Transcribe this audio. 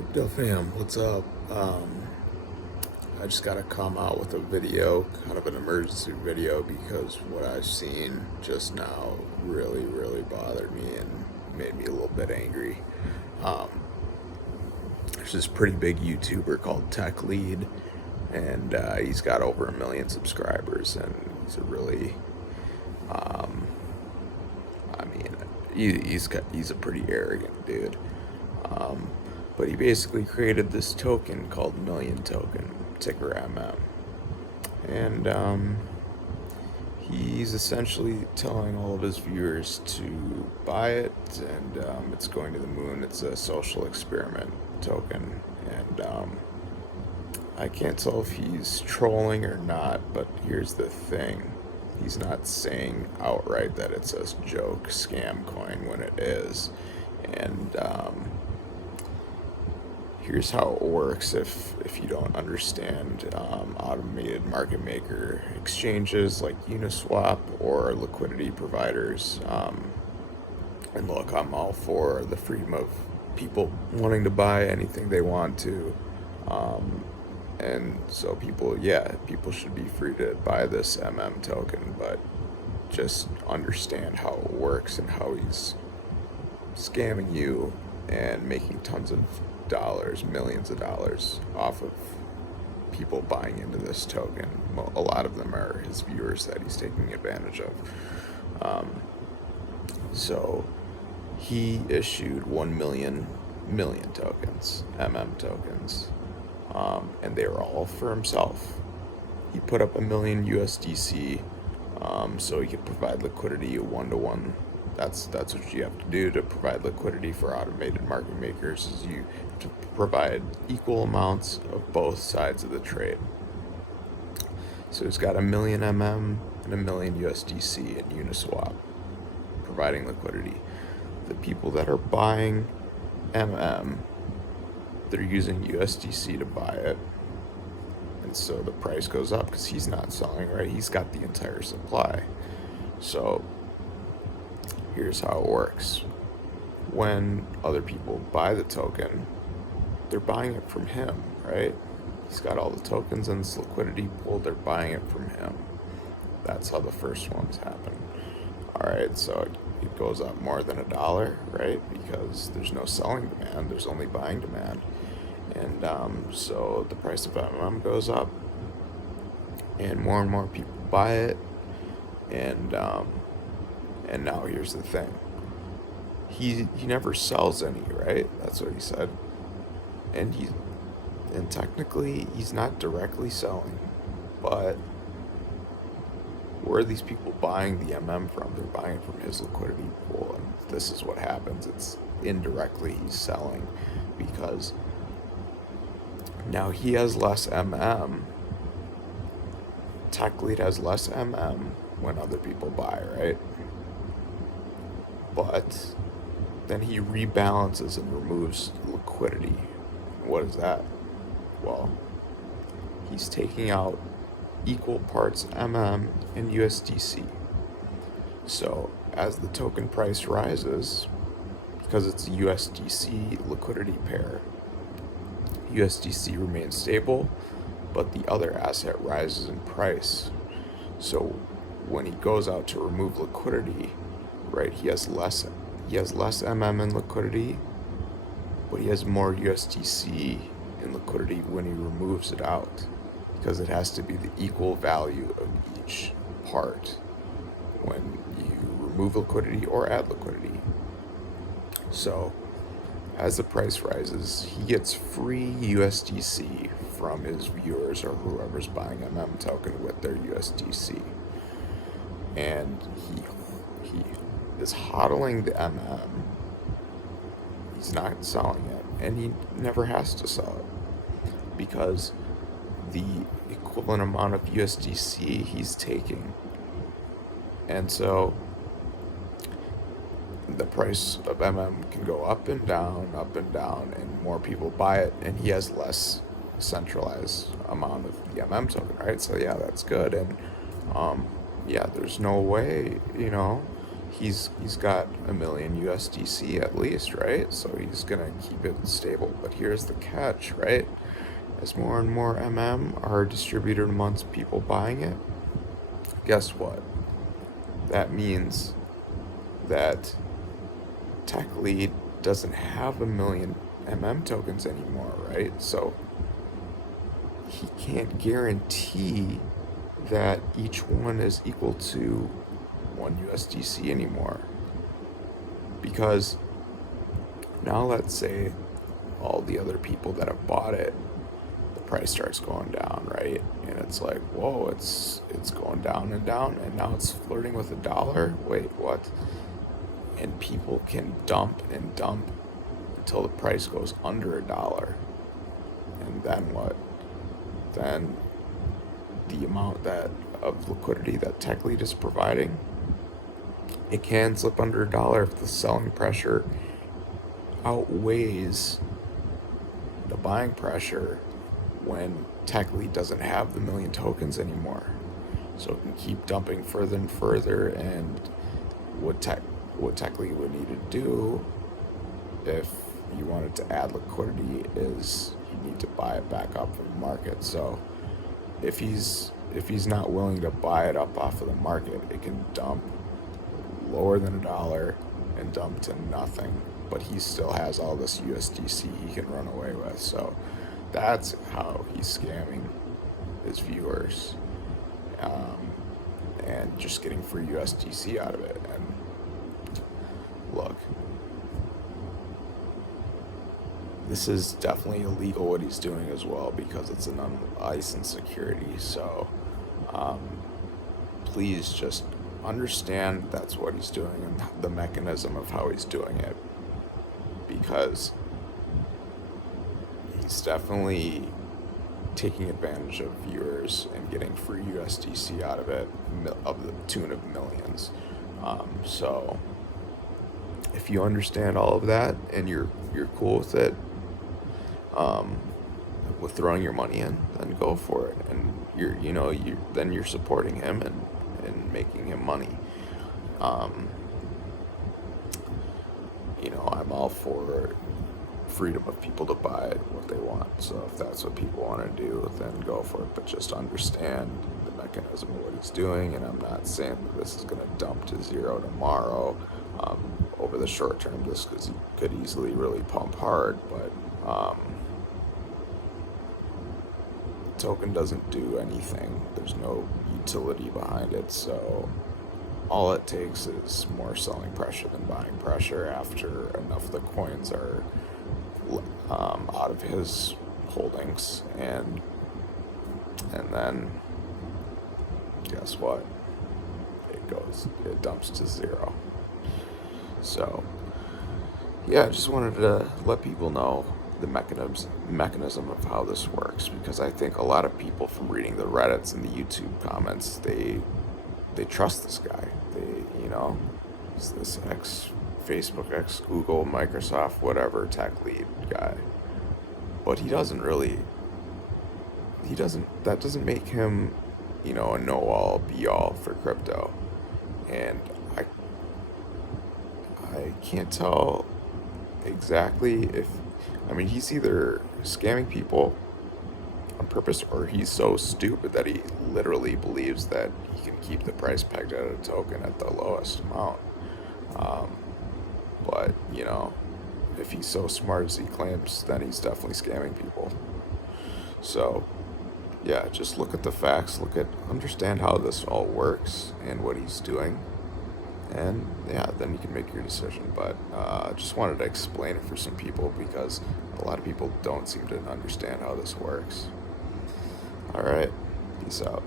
Crypto fam, what's up? I just gotta come out with a video, kind of an emergency video, because what I've seen just now really bothered me and made me a little bit angry. Um, there's this pretty big YouTuber called Tech Lead, and he's got over 1 million subscribers, and he's a really, um, I mean, he's a pretty arrogant dude. Um, but he basically created this token called Million Token, ticker MM. And he's essentially telling all of his viewers to buy it, and it's going to the moon. It's a social experiment token. And I can't tell if he's trolling or not, but here's the thing. He's not saying outright that it's a joke scam coin when it is. And here's how it works if you don't understand automated market maker exchanges like Uniswap or liquidity providers. And look, I'm all for the freedom of people wanting to buy anything they want to. Um, and so people should be free to buy this MM token, but just understand how it works and how he's scamming you and making tons of dollars, millions of dollars off of people buying into this token. A lot of them are his viewers that he's taking advantage of. Um, so he issued 1 million tokens, MM tokens, and they were all for himself. He put up 1 million USDC, so he could provide liquidity 1 to 1. That's what you have to do to provide liquidity for automated market makers, is you have to provide equal amounts of both sides of the trade. So he's got 1 million MM and 1 million USDC in Uniswap providing liquidity. The people that are buying MM, they're using USDC to buy it, and so the price goes up because he's not selling, right? He's got the entire supply. So here's how it works. When other people buy the token, they're buying it from him, right? He's got all the tokens in this liquidity pool, they're buying it from him. That's how the first ones happen. Alright, so it goes up more than $1, right? Because there's no selling demand, there's only buying demand. And so the price of MM goes up, and more people buy it, and now here's the thing. He never sells any, right? That's what he said. And technically he's not directly selling, but where are these people buying the MM from? They're buying it from his liquidity pool, and this is what happens. It's indirectly he's selling, because now he has less MM. Tech Lead has less MM when other people buy, right? But then he rebalances and removes liquidity. What is that? Well, he's taking out equal parts MM and USDC. So as the token price rises, because it's a USDC liquidity pair, USDC remains stable, but the other asset rises in price. So when he goes out to remove liquidity, right, he has less MM in liquidity, but he has more USDC in liquidity when he removes it out, because it has to be the equal value of each part when you remove liquidity or add liquidity. So as the price rises, he gets free USDC from his viewers or whoever's buying MM token with their USDC. And he is hodling the MM. He's not selling it, and he never has to sell it, because the equivalent amount of USDC he's taking. And so the price of MM can go up and down, and more people buy it, and he has less centralized amount of the MM token, right? So yeah, that's good. And there's no way, he's got a million USDC at least, right? So he's gonna keep it stable. But here's the catch, right? As more and more are distributed amongst people buying it, guess what? That means that Tech Lead doesn't have a million tokens anymore, right? So he can't guarantee that each one is equal to 1 USDC anymore. Because now let's say all the other people that have bought it, the price starts going down, right? And it's like, whoa, it's going down, and now it's flirting with $1. Wait, what? And people can dump and dump until the price goes under $1. And then what? Then the amount of liquidity that Tech Lead is providing, it can slip under $1 if the selling pressure outweighs the buying pressure when Tech Lead doesn't have the million tokens anymore. So it can keep dumping further and further, and what Tech Lead would need to do if you wanted to add liquidity is you need to buy it back up from the market. So if he's not willing to buy it up off of the market, it can dump lower than $1 and dump to nothing, but he still has all this USDC he can run away with. So that's how he's scamming his viewers, and just getting free USDC out of it. And look, this is definitely illegal what he's doing as well, because it's an unlicensed security. So please just understand that's what he's doing and the mechanism of how he's doing it, because he's definitely taking advantage of viewers and getting free USDC out of it, of the tune of millions. So if you understand all of that and you're cool with it, with throwing your money in, then go for it. And then you're supporting him and making him money. I'm all for freedom of people to buy what they want. So if that's what people want to do, then go for it. But just understand the mechanism of what he's doing. And I'm not saying that this is going to dump to zero tomorrow. Over the short term, this could easily really pump hard, but the token doesn't do anything. There's no utility behind it. So all it takes is more selling pressure than buying pressure after enough of the coins are out of his holdings, and then guess what? It dumps to zero. So yeah, I just wanted to let people know the mechanism of how this works, because I think a lot of people, from reading the Reddits and the YouTube comments, they trust this guy. It's this ex-Facebook, ex-Google, Microsoft, whatever Tech Lead guy. But that doesn't make him, a know-all, be-all for crypto. And I can't tell exactly he's either scamming people on purpose, or he's so stupid that he literally believes that he can keep the price pegged at a token at the lowest amount. But if he's so smart as he claims, then he's definitely scamming people. So yeah, just look at the facts, understand how this all works and what he's doing, and yeah, then you can make your decision. But just wanted to explain it for some people, because a lot of people don't seem to understand how this works. All right, peace out.